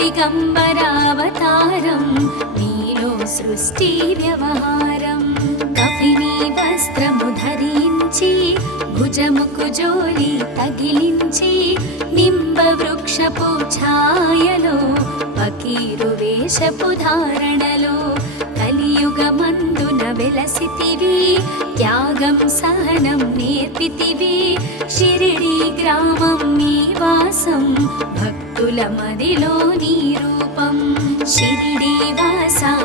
దిగంబరావతారం నీలో సృష్టి వ్యవహారం. కఫిని వస్త్రము ధరించి భుజముకు జోలి తగిలించి నింబ వృక్షపు ఛాయలో పకీరు వేషపు ధారణలో కలియుగమందున వెలసితివి త్యాగం సహనం నేర్పితివి షిరిడి గ్రామం నీ భక్తి భక్తుల మదిలో నీ రూపం. షిరిడి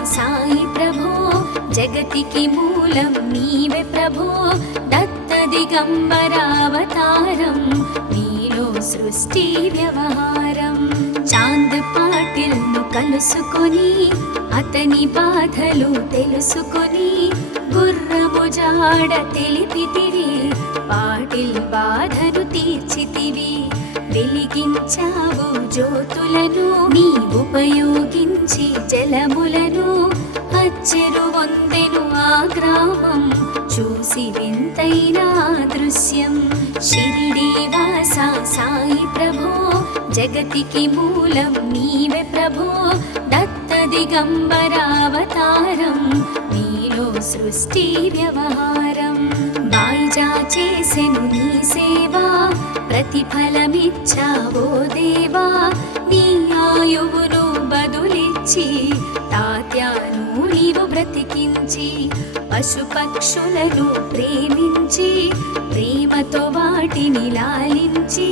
సాయి ప్రభో జగతికి మూలం నీవే ప్రభో. దత్త దిగంబరావతారం నీలో సృష్టి వ్యవహారం. చాంద్ పాటిల్ను కలుసుకొని అతని బాధలు తెలుసుకొని గుర్రము జాడ తెలిపితివి. పాటిల్ బాధను తీర్చితివి. వెలిగించావు జ్యోతులను నీ ఉపయోగించి జలములను. అచ్చెరు వందెను ఆ గ్రామం చూసి వింతైన దృశ్యం. షిరిడి వాస సాయి ప్రభో జగతికి మూలం నీవే ప్రభో. దత్త దిగంబరావతారం నీలో సృష్టి వ్యవహారం. బాయిజా చేసెను నీ సేవా ప్రతిఫలమిచ్చావో దేవా నీ ఆయువును బదులిచ్చి తాత్యాను నీవు బ్రతికించి పశుపక్షులను ప్రేమించి ప్రేమతో వాటిని లాలించి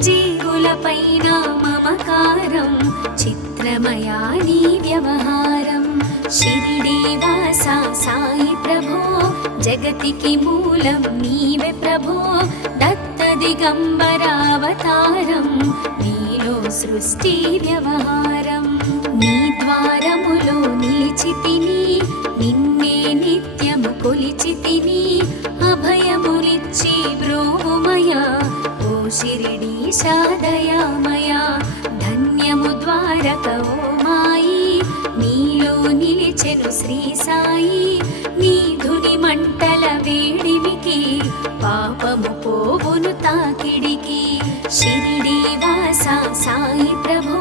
జీవులపైన మమకారం చిత్రమయా నీ వ్యవహారం. శిరిడీవాసా సాయి ప్రభో జగతికి మూలం నీవే ప్రభో దత్త దిగంబరావతారం నీలో సృష్టి వ్యవహారం నీ ద్వారములో నిలిచితిని నిన్నే నిత్యము కొలిచితిని అభయములిచ్చి బ్రోమయ ఓ శిరిడి సాదయామయ ధన్యము ద్వారక ఓ మాయి నీలో నిలిచెను శ్రీ సాయి తాకిడికి షిరిడి వాస సాయి ప్రభో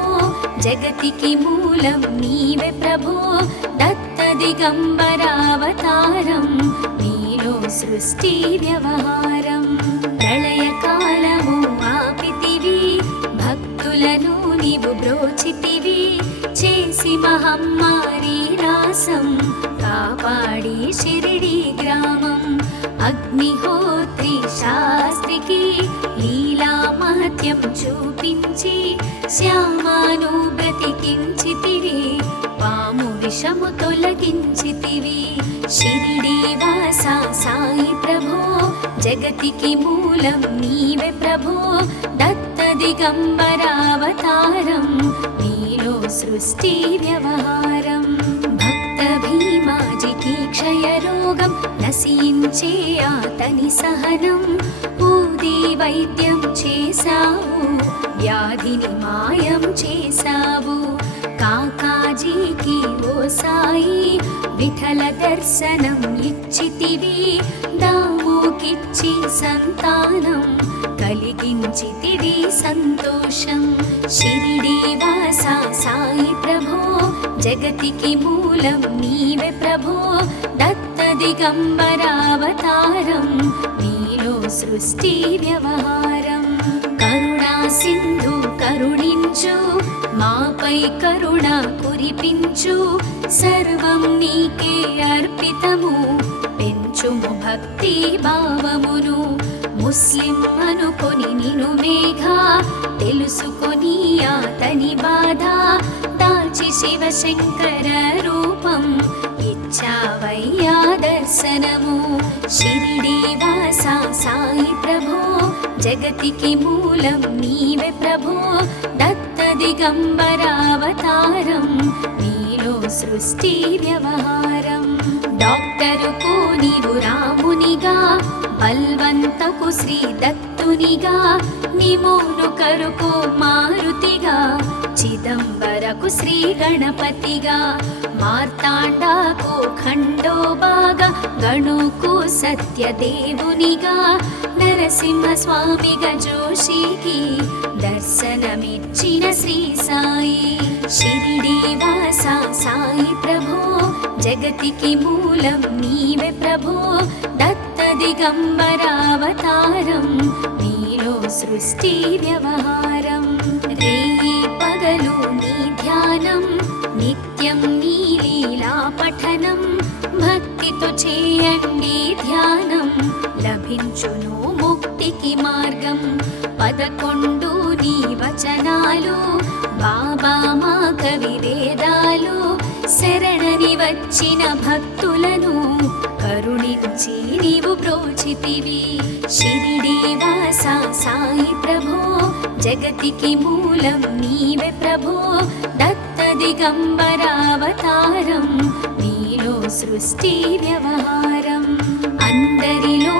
జగతికి మూలం నీవే ప్రభో దత్త దిగంబరావతారం నీలో సృష్టి వ్యవహారం. ప్రళయకాలము ఆపితివి భక్తులను నీవు బ్రోచితివి చేసి మహమ్మారి రాసం కాపాడి సత్యం చూపించి శ్యామాను బ్రతికించితివి. పాము విషము తొలగించితివి. షిరిడి వాస సాయి ప్రభో జగతికి మూలం నీవే ప్రభో. దత్త దిగంబరావతారం నీలో సృష్టి వ్యవహారం. భక్త భీమాజికి క్షయరోగం నశించే అతని సహనం. వ్యాధి వైద్యం చేశావు వ్యాధిని మాయం చేశావు. కాకాజీకి ఓ సాయి విఠల దర్శనం ఇచ్చితివి. దాముకిచ్చి సంతానం కలిగించితివి సంతోషం. షిరిడి వాస సాయి ప్రభో జగతికి మూలం నీవే ప్రభో దత్త దిగంబరావతారం మీలో సృష్టి వ్యవహారం. కరుణా సింధు కరుణించు మాపై కరుణ కురిపించు. సర్వం నీకే అర్పితము పెంచుము భక్తి భావమును. ముస్లిం అనుకొని నిను మేఘ తెలుసుకొని అతని బాధ. దాచి శివశంకర రూపం ఇచ్చావయ్యా దర్శనము. షిరిడి వాస సాయి ప్రభో. జగతికి మూలం నీవే ప్రభో. దత్త దిగంబరావతారం నీలో సృష్టి వ్యవహారం. డాక్టరుకు నీవు రామునిగా. బల్వంతకు శ్రీ దత్తునిగా. నిమోను కరుకు మారుతిగా. చిదంబ చిదంబరకు శ్రీ గణపతిగా మార్తాండాకు ఖండోబాగా గణుకు సత్యదేవునిగా నరసింహ స్వామిగా జోషికి దర్శనమిచ్చిన శ్రీ సాయి. షిరిడి సాయి ప్రభో జగతికి మూలం నీవే ప్రభో దత్త దిగంబరావతారం నీలో సృష్టి వ్యవహారం. చేయండి ధ్యానం. లభించును ముక్తికి మార్గం. పదకొండు నీ వచనాలు బాబా మా కవి వేదాలు. శరణని వచ్చిన భక్తులను కరుణించి నీవు ప్రోచితివి. షిరిడి వాస సాయి ప్రభో జగతికి మూలం నీవే ప్రభో. దత్త దిగంబరావతారం సృష్టి వ్యవహారం అందరిలో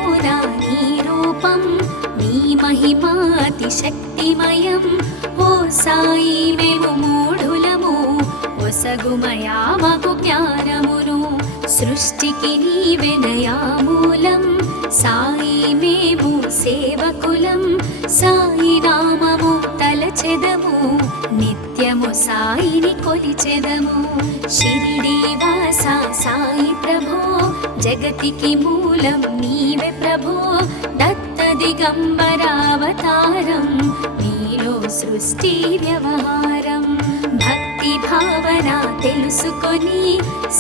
నీ రూపం నీ మహిమాతి శక్తిమయం ఓ సాయి మేము మూఢులము ఒసగుమయా మాకు జ్ఞానమును. సృష్టికి నీవెనయా మూలం సాయి మేము సేవకులం. సాయి నామము తలచెదము. సాయిని కొలిచెదము. షిరిడి సాయి ప్రభో జగతికి మూలం నీవే ప్రభో. దత్త దిగంబరావతారం నీలో సృష్టి వ్యవహారం. భావన తెలుసుకొని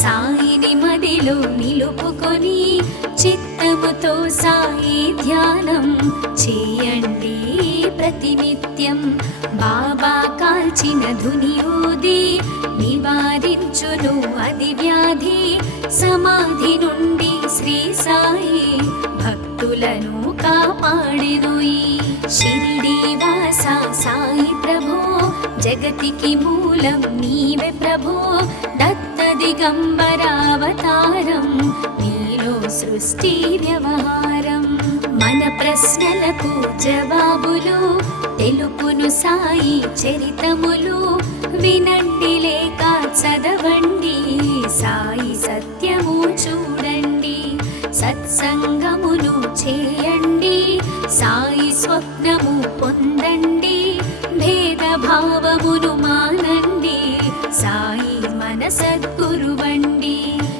సాయిని మదిలో నిలుపుకొని చిత్తముతో సాయి ధ్యానం చేయండి ప్రతినిత్యం. బాబా కాల్చిన ధునియోది నివారించును అది వ్యాధి. సమాధి నుండి శ్రీ సాయి భక్తులను కాపాడెను ఈ షిరిడి వాస. సాయి ప్రభో జగతికి మూలం నీవే ప్రభో. దత్త దిగంబరావతారం నీలో సృష్టి వ్యవహారం. మన ప్రశ్నలకు జవాబులు తెలుపును సాయి చరితములు. వినండి లేక చదవండి సాయి సత్యము చూడండి. సత్సంగమును చేయండి. సాయి స్వప్నము పొందండి భేదభావమును మానండి సాయి మనసద్గురువండి.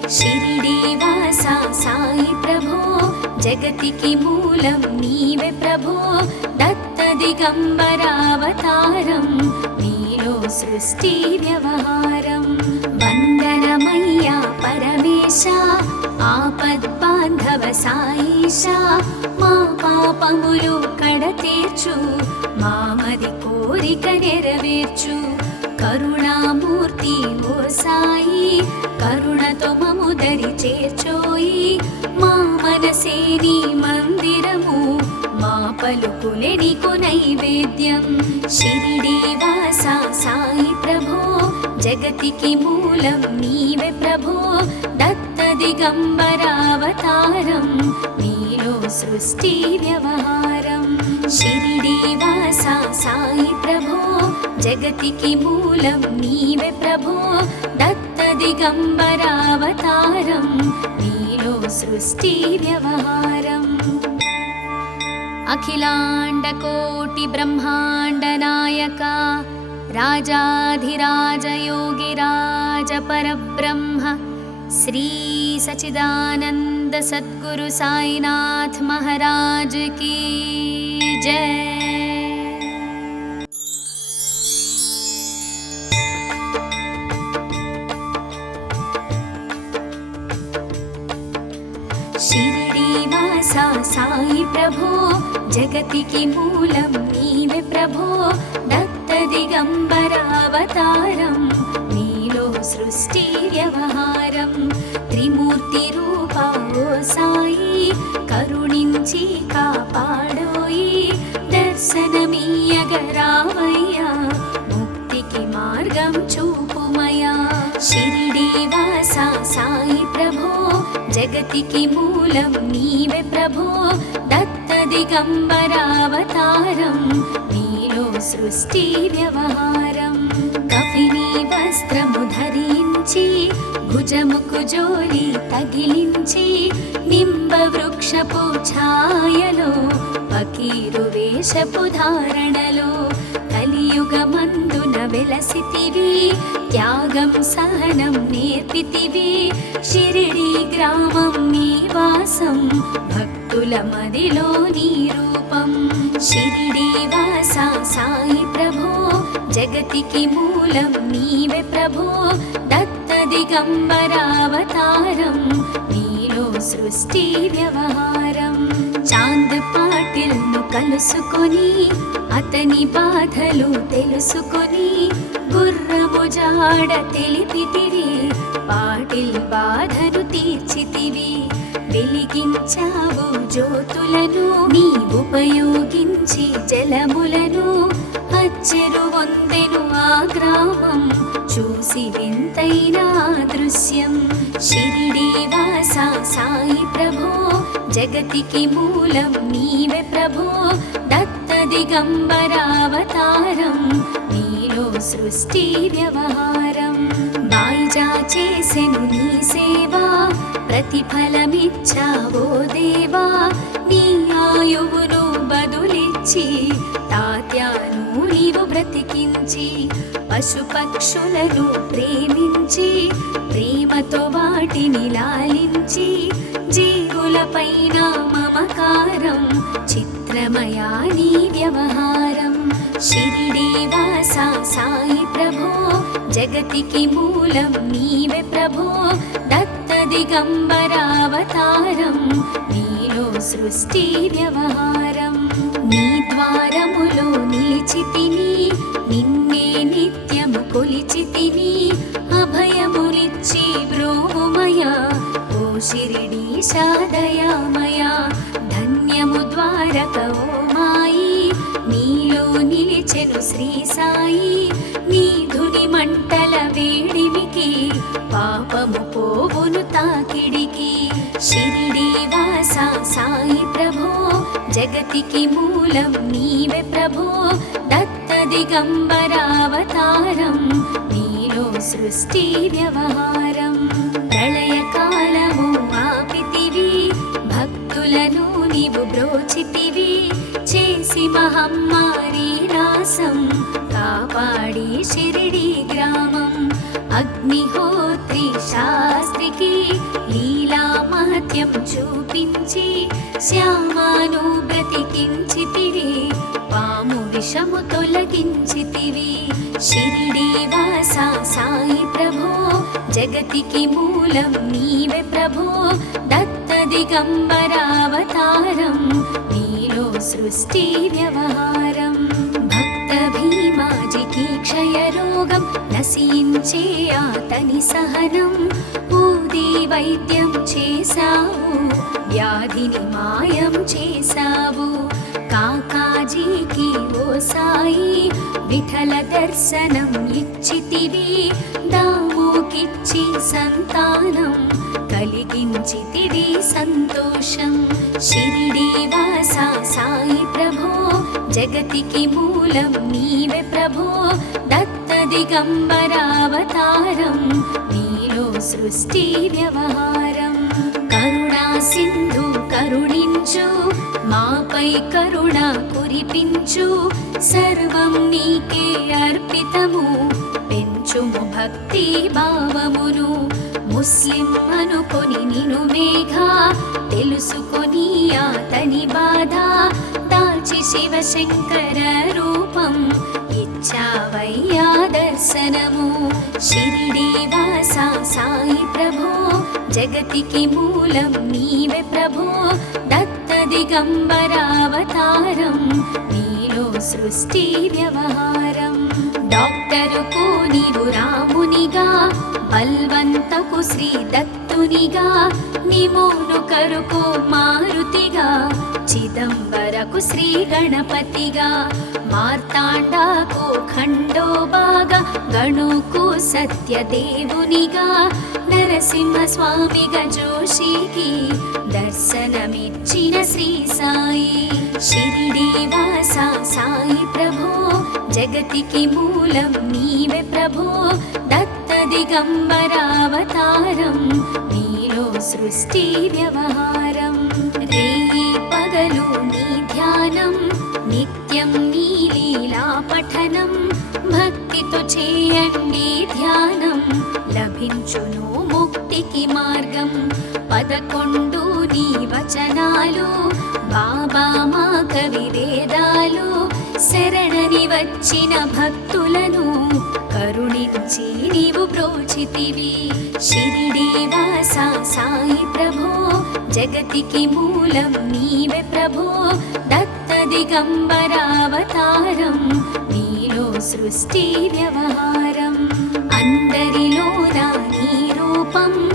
శిరిడీవాస సాయి ప్రభో జగతికి మూలం నీవే ప్రభో దత్త దిగంబరావతారం నీలో సృష్టి వ్యవహారం వందనమయ్యా పరమేశ ఆపద్బాంధవ సాయిషా మా పాపములు కడతీర్చు మామది కోరిక నెరవేర్చు. కరుణామూర్తి ఓ సాయి కరుణతో మము దరి చేర్చోయి. మా మనసేని మందిరము మా పలుకులే నైవేద్యం. షిరిడి వాస సాయి ప్రభో జగతికి మూలం నీవే ప్రభో दिगम्बरावतारं नीलो सृष्टिव्यवहारं व्यवहारं साई प्रभो जगति मूलं नीवे प्रभो। दत्त दिगम्बरावतारं नीलो सृष्टिव्यवहारम् अखिलाण्डकोटिब्रह्माण्डनायका राजाधिराजयोगिराजपरब्रह्म श्री सच्चिदानन्द सद्गुरु साईनाथ महाराज की जय। श्रीरी साई प्रभो जगति की मूलं नीवे प्रभो दत्त दिगम्बरावतारम्। సాయి కరుణించి కాపాడోయి. దర్శనమీయగరావయ్యా ముక్తికి మార్గం చూపుమయా శిరిడీవాస సాయి ప్రభో జగతికి మూలం నీవే ప్రభో. దత్త దిగంబరావతారం నీలో సృష్టి వ్యవహారం. కఫిని వస్త్రము ధరించి భుజముకు జోలి తగిలించి నింబ వృక్షపు ఛాయలో పకీరు వేషపు ధారణలో కలియుగమందున వెలసితివి త్యాగం సహనం నేర్పితివి. షిరిడి గ్రామం నీ వాసం భక్తుల మదిలో నీ రూపం. షిరిడి వాస సాయి ప్రభో జగతికి మూలం నీవే ప్రభో దత్ దిగంబరావతారం నీలో సృష్టి వ్యవహారం. చాంద్ పాటిల్ను కలుసుకొని అతని బాధలు తెలుసుకొని గుర్రము జాడ తెలిపితివి పాటిల్ బాధను తీర్చితివి. వెలిగించావు జ్యోతులను నీ ఉపయోగించి జలములను పచ్చెరు వందెను ఆ గ్రామం చూసి వింతైనా దృశ్యం. షిరిడి వాసా సాయి ప్రభో జగతికి మూలం నీవే ప్రభో. దత్త దిగంబరావతారం నీలో సృష్టి వ్యవహారం. బాయిజా చేసెను నీ సేవా ప్రతిఫలమిచ్చావో దేవా. నీ ఆయువును బదులిచ్చి తాత్యాను నీవు బ్రతికించి పశుపక్షులను ప్రేమించి ప్రేమతో వాటిని లాలించి జీవులపైన మమకారం చిత్రమయా నీ వ్యవహారం. షిరిడి సాయి ప్రభో జగతికి మూలం నీవే ప్రభో దత్త దిగంబరావతారం నీలో సృష్టి వ్యవహారం. నీ ద్వారములో నిలిచితిని నిన్న కొలిచితిని అభయమునిచ్చి బ్రోమయా ఓ శిరిడి శాదయామయా. ధన్యము ద్వారక ఓ మాయి. నీలో నిలిచెను శ్రీ సాయి. నీ ధుని మంటల వేడిమికి పాపము పోవును తాకిడికి. షిరిడి వాస సాయి ప్రభో జగతికి మూలం నీవే ప్రభో. దత్ దిగంబరావతారం నీలో సృష్టి వ్యవహారం. ప్రళయకాలము ఆపితివి భక్తులను నీవు బ్రోచితివి. చేసి మహమ్మారి రాసం కాపాడి షిరిడి గ్రామం. అగ్నిహోత్రి శాస్త్రికి లీలా మహత్యం చూపించి శ్యామాను బ్రతికించితివి. పాము విషము తొలగించితివి. షిరిడి వాస సాయి ప్రభో జగతికి మూలం నీవే ప్రభో. దత్త దిగంబరావతారం నీలో సృష్టి వ్యవహారం. భక్త భీమాజికి క్షయరోగం నశించే ఆతని సహనం. ఊది వైద్యం చేశావు వ్యాధిని మాయం చేశావు. కాకాజీకి ఓ సాయి విఠల దర్శనం ఇచ్చితివి దాముకిచ్చి సంతానం కలిగించితివి సంతోషం. షిరిడి వాస సాయి ప్రభో జగతికి మూలం నీవే ప్రభో దత్త దిగంబరావతారం నీలో సృష్టి వ్యవహారం. కరుణా సింధు కరుణించు మాపై కరుణ కురిపించు. సర్వం నీకే అర్పితము. పెంచుము భక్తి భావమును. ముస్లిం అనుకొని నిను మేఘ. తెలుసుకొని అతని బాధ. దాల్చి శివశంకర రూపం. ఇచ్చావయ్యా దర్శనము. షిరిడి వాస సాయి ప్రభో. జగతికి మూలం నీవే ప్రభో. దత్ దిగంబరావతారం నీలో సృష్టి వ్యవహారం. డాక్టరుకు నీవు రామునిగా బల్వంతకు శ్రీ దత్తునిగా నిమోను కరుకు మారుతిగా చిదంబరకు శ్రీ గణపతిగా మార్తాండాకు ఖండోబాగా గణుకు సత్యదేవునిగా నరసింహస్వామిగా జోషికి దర్శనమిచ్చిన శ్రీ సాయి. షిరిడి సాయి ప్రభో జగతికి మూలం నీవే ప్రభో. దత్త దిగంబరావతారం నీలో సృష్టి వ్యవహారం. రే పగలు నీ ధ్యానం నిత్యం నీ లీలా పఠనం. భక్తితో చేయండి ధ్యానం లభించును ముక్తికి మార్గం. పదకొండు నీ వచనాలు బాబా మా కవి వేదాలు శరణని వచ్చిన భక్తులను కరుణించి నీవు బ్రోచితివి షిరిడి వాస సాయి ప్రభో జగతికి మూలం నీవే ప్రభో దత్త దిగంబరావతారం నీలో సృష్టి వ్యవహారం. అందరిలో నీ రూపం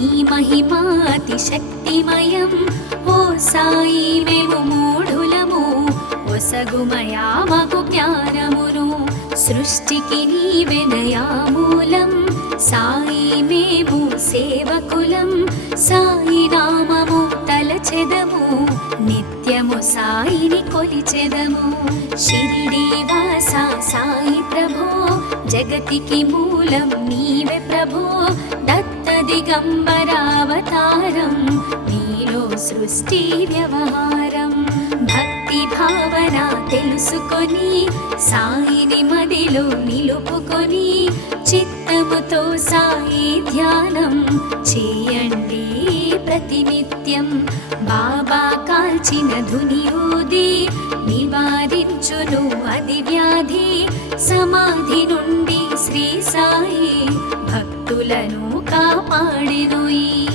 నీ మహిమాతి శక్తిమయం ఓ సాయి మేము మూఢులము. ఒసగుమయా మాకు జ్ఞానమును. సృష్టికి నీవెనయా మూలం సాయి మేము సేవకులం. సాయి నామము తలచెదము. నిత్యము సాయిని కొలిచెదము. షిరిడి వాస సాయి ప్రభో. జగతికి మూలం నీవే ప్రభో. దిగంబరావతారం నీలో సృష్టి వ్యవహారం. భక్తి భావన తెలుసుకొని సాయిని మదిలో నిలుపుకొని చిత్తముతో సాయి ధ్యానం చేయండి ప్రతినిత్యం. బాబా కాల్చిన ధుని ఊది నివారించును అది వ్యాధి. సమాధి నుండి శ్రీ సాయి భక్తులను కాపాడెను ఈ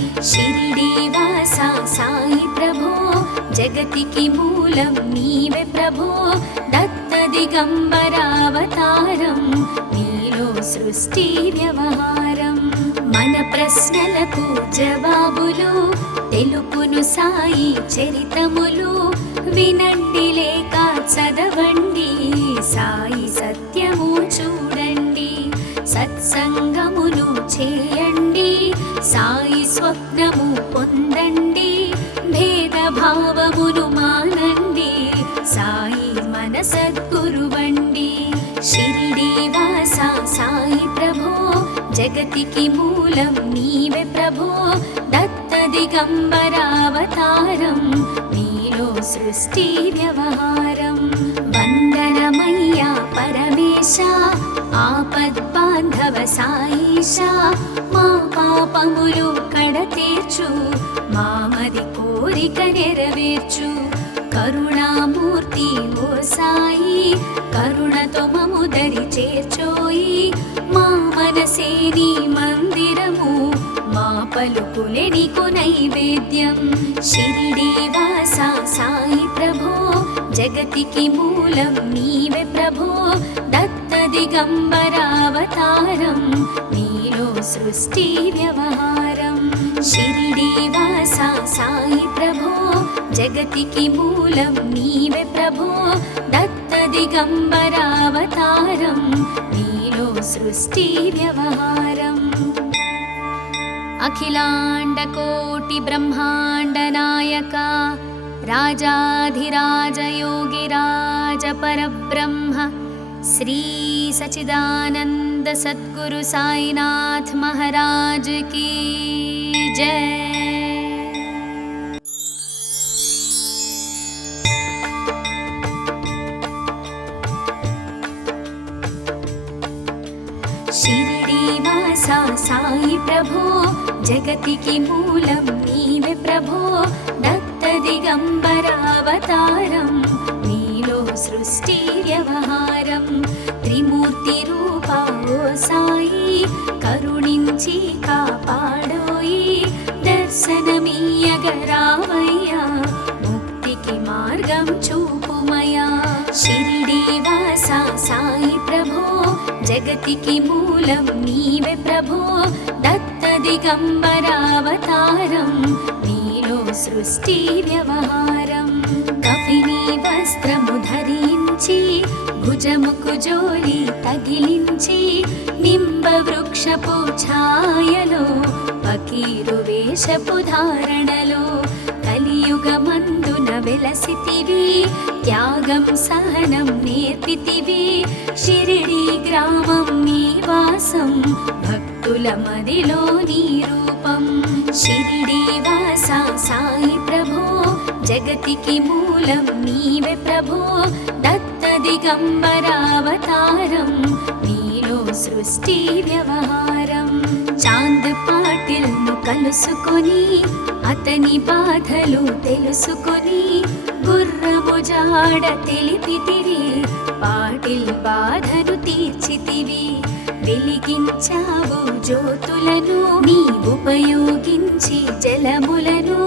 వాస సాయి ప్రభో జగతికి మూలం నీవే ప్రభో. దత్త దిగంబరావతారం నీలో సృష్టి వ్యవహారం. మన ప్రశ్నలకు జవాబులు తెలుపును సాయి చరితములు. వినండి లేక చదవండి సాయి సత్యము చూడండి. సత్సంగమును చేయ సాయి స్వప్నము పొందండి భేదభావమును మానండి సాయి మన సద్గురువండి షిరిడి వాస సాయి ప్రభో జగతికి మూలం నీవే ప్రభో దత్త దిగంబరావతారం నీలో సృష్టి వ్యవహారం. వందనమయ్యా పరమేశ ఆపద్ బాంధవ సాయిషా మా పాపములు కడతీర్చు మామది కోరిక నెరవేర్చు. కరుణామూర్తి ఓ సాయి కరుణతో మము దరి చేర్చోయి. మా మనసేని మందిరము మా పలుకులని నైవేద్యం. షిరిడి వాస సాయి ప్రభో జగతికి మూలం నీవే ప్రభో. దత్త దిగంబరావతారం ीरो सृष्टिव्यवहारं शिरिडीवासा साई प्रभो जगति कि मूलं नीवे प्रभो दत्तदिगम्बरावतारं दत्तदिगम्बरावतारम् सृष्टिव्यवहारम् अखिलाण्डकोटिब्रह्माण्डनायका राजाधिराजयोगिराजपरब्रह्म श्रीसचिदानन्द गोविंद सतगुरु साईनाथ महाराज की जय। शिरडी वासा साई प्रभु जगति की मूल కాచి కాపాడోయి దర్శనమీయగరావయ్యా. ముక్తికి మార్గం చూపుమయా షిరిడి వాసా సాయి ప్రభో జగతికి మూలం నీవే ప్రభో. దత్త దిగంబరావతారం నీలో సృష్టి వ్యవహారం. వస్త్రము ధరించి భుజముకు జోలి తగిలించి నింబ వృక్షపు ఛాయలో పకీరు వేషపు ధారణలో కలియుగమందున వెలసితివి త్యాగం సహనం నేర్పితివి షిరిడి గ్రామం నీ వాసం భక్తుల మదిలో నీ రూపం. షిరిడి వాస సాయి ప్రభో జగతికి మూలం నీవే ప్రభో. దత్త దిగంబరావతారం నీలో సృష్టి వ్యవహారం. చాంద్ పాటిల్ను కలుసుకొని అతని బాధలు తెలుసుకొని గుర్రము జాడ తెలిపితివి పాటిల్ బాధను తీర్చితివి వెలిగించావు జ్యోతులను నీ ఉపయోగించి జలములను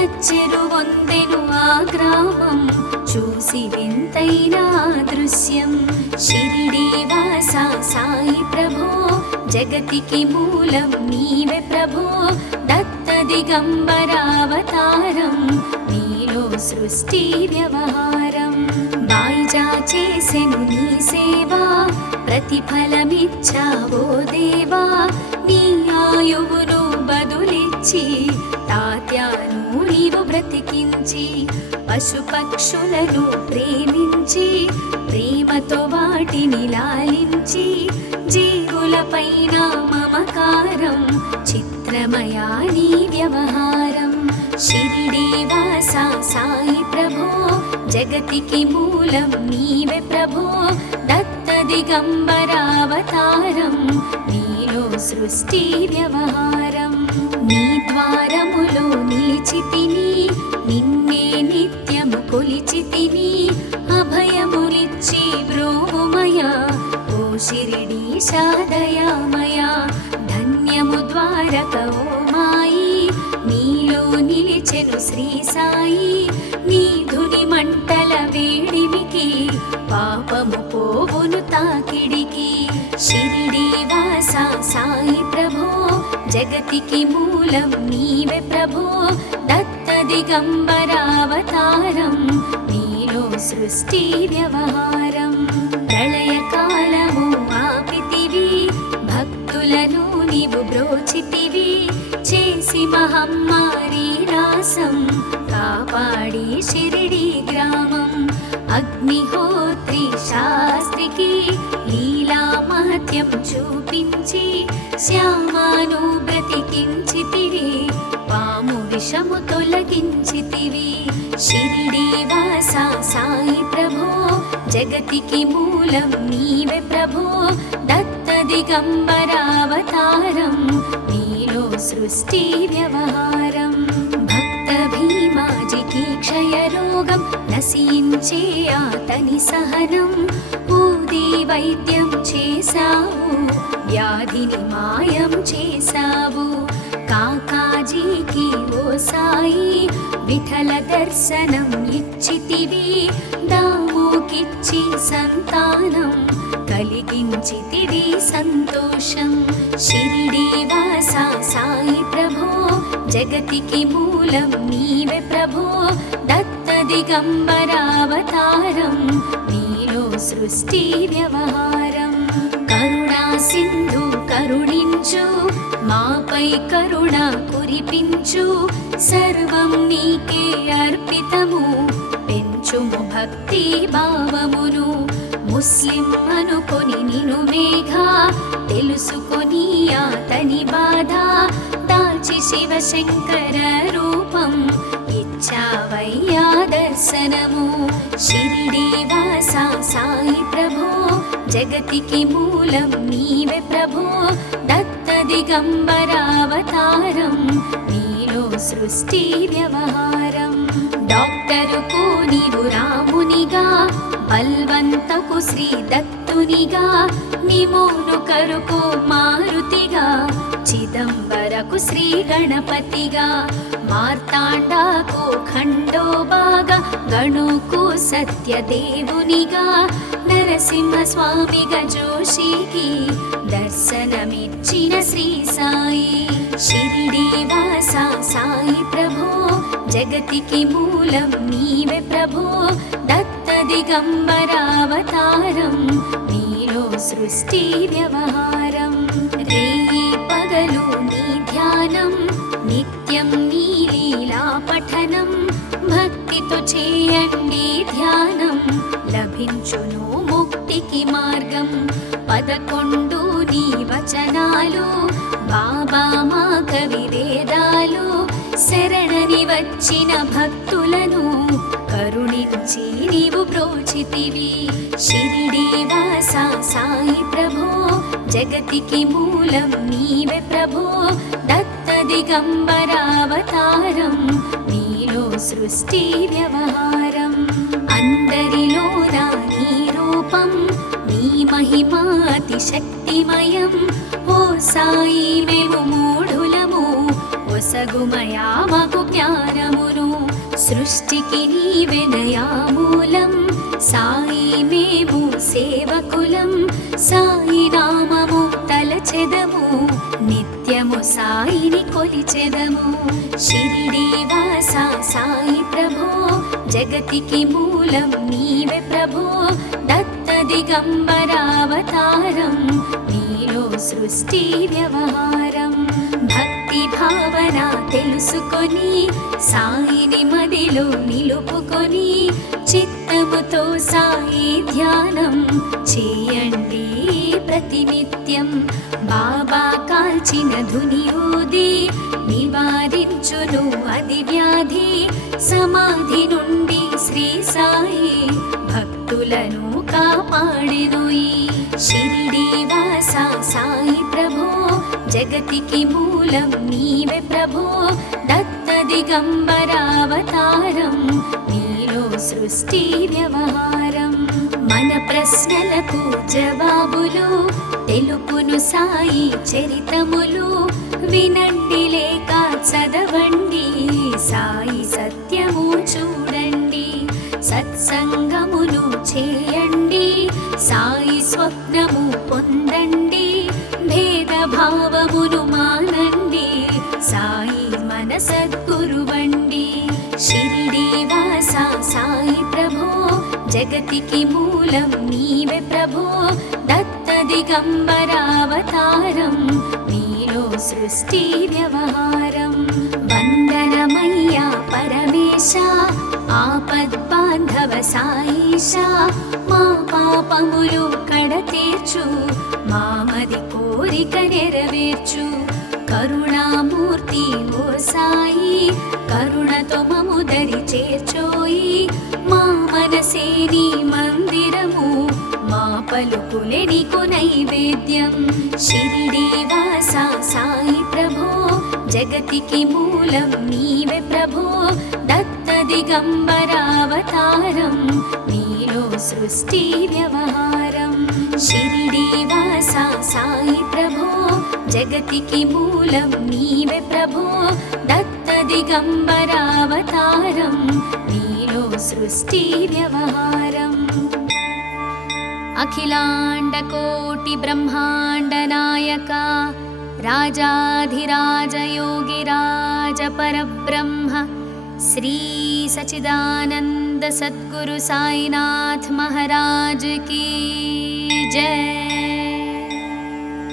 అచ్చెరు వందెను ఆ గ్రామం. చూసి వింతైన దృశ్యం. షిరిడి వాస సాయి ప్రభో జగతికి మూలం నీవే ప్రభో. దత్త దిగంబరావతారం నీలో సృష్టి వ్యవహారం. బాయిజా చేసెను నీ సేవా ప్రతిఫలమిచ్చావో దేవా. నీ ఆయువును బదులిచ్చి తాత్యాను నీవు బ్రతికించి పశుపక్షులను ప్రేమించి ప్రేమతో వాటిని లాలించి జీవులపైన మమకారం చిత్రమయా నీ వ్యవహారం. శిరిడీవాస సాయి ప్రభో జగతికి మూలం నీవే ప్రభో దత్త దిగంబరావతారం నీలో సృష్టి వ్యవహారం. నీ ద్వారములో నిలిచి తిని నిన్నే నిత్యము కొలిచి తిని అభయములిచ్చి బ్రోమయ ఓ శిరిడి శాదయామయా ధన్యము ద్వారక ఓ మాయి నీలో నిలిచెను శ్రీ సాయి నీ ధుని మంటల వేడిమికి పాపము పోవును తాకిడికి. షిరిడి వాస సాయి ప్రభో జగతికి మూలం నీవే ప్రభో దత్త దిగంబరావతారం నీలో సృష్టి వ్యవహారం. ప్రళయకాలము ఆపితివి భక్తులను నీవు బ్రోచితివి చేసి మహమ్మారి రాసం కాపాడి షిరిడి విషము తొలగించితివి. షిరిడి వాసా సాయి ప్రభో జగతికి మూలం నీవే ప్రభో. దత్త దిగంబరావతారం నీలో సృష్టి వ్యవహారం. భక్త భీమాజికి క్షయరోగం నశించే అతని సహనం. ఊది వైద్యం చేశావు వ్యాధిని మాయం చేశావు. కాకాజీకి విఠల దర్శనం ఇచ్చితివి. దాముకిచ్చి సంతానం కలిగించితివి సంతోషం. శిరిడీవాస సాయి ప్రభో జగతికి మూలం నీవే ప్రభో. దత్త దిగంబరావతారం నీలో సృష్టి వ్యవహారం. కరుణా సింధు కరుణించు మాపై కరుణ కురిపించు. సర్వం నీకే అర్పితము. పెంచుము భక్తి భావమును. ముస్లిం అనుకొని నిను మేఘ. తెలుసుకొని అతని బాధ. దాచి శివశంకర రూపం. ఇచ్చావయ్యా దర్శనము. షిరిడి వాస సాయి ప్రభో. జగతికి మూలం నీవే ప్రభో. దత్త దిగంబరావతారం నీలో సృష్టి వ్యవహారం. డాక్టరుకు నీవు రామునిగా బల్వంతకు శ్రీ దత్తునిగా నిమోను కరుకు మారుతిగా చిదంబరకు శ్రీ గణపతిగా మార్తాండాకు ఖండోబాగా గణుకు సత్యదేవునిగా నరసింహ స్వామిగా జోషికి దర్శనమిచ్చిన శ్రీ సాయి. షిరిడి వాస సాయి ప్రభో జగతికి మూలం నీవే ప్రభో దత్త దిగంబరావతారం నీలో సృష్టి వ్యవహారం. రే పగలు నీ ధ్యానం నిత్యం నీ లీలా పఠనం భక్తితో చేయండి ధ్యానం. లభించును ముక్తికి మార్గం. పదకొండు నీ వచనాలు బాబా మా కవి వేదాలు. శరణని వచ్చిన భక్తులను కరుణించి నీవు బ్రోచితివి షిరిడి వాస సాయి ప్రభో జగతికి మూలం నీవే ప్రభో. దత్త దిగంబరావతారం నీలో సృష్టి వ్యవహారం. అందరిలో నీ రూపం నీ మహిమాతి శక్తిమయం. ఓ సాయి మేము మూఢులము ఒసగుమయా మాకు జ్ఞానమును. సృష్టికి నీవెనయా మూలం సాయి మేము సేవకులం. సాయి నామము తలచెదము. నిత్యము సాయిని కొలిచెదము. షిరిడి వాస సాయి ప్రభో జగతికి మూలం నీవే ప్రభో. దత్త దిగంబరావతారం నీలో సృష్టి వ్యవహారం. భక్తి భావన తెలుసుకొని సాయిని మదిలో నిలుపుకొని చిత్తముతో సాయి ధ్యానం చేయండి. ప్రతినిత్యం బాబా కాల్చిన ధుని నివారించును అది వ్యాధి సమాధి నుండి శ్రీ సాయి భక్తులను కాపాడెను ఈ షిరిడి వాస సాయి ప్రభో. జగతికి మూలం నీవే ప్రభో. దత్త దిగంబరావతారం నీలో సృష్టి వ్యవహారం. మన ప్రశ్నలకు జవాబులు తెలుపును సాయి చరితములు. వినండి లేక చదవండి సాయి సత్యము చూడండి. సత్సంగమును చేయండి సాయి స్వప్నము పొందండి. భేదభావమును మానండి సాయి మన జగతికి మూలం నీవే ప్రభో. దత్త దిగంబరావతారం నీలో సృష్టి వ్యవహారం. వందనమయ్యా పరమేశ ఆపద్బాంధవ సాయిష మా పాపములు కడతీర్చు మామది కోరిక నెరవేర్చు. కరుణామూర్తి ఓ సాయి కరుణతో మము దరి చేర్చోయి మా నీకు నైవేద్యం. షిరిడి సాయి ప్రభో జగతికి మూలం నీవే ప్రభో. దత్త దిగంబరావతారం నీలో సృష్టి వ్యవహారం. షిరిడి సాయి ప్రభో జగతికి మూలం నీవే ప్రభో. దత్త దిగంబరావతారం నీలో సృష్టి వ్యవహారం. अखिलाण्डकोटिब्रह्माण्डनायका राजाधिराजयोगिराजपरब्रह्म श्रीसचिदानन्दसद्गुरु की जय।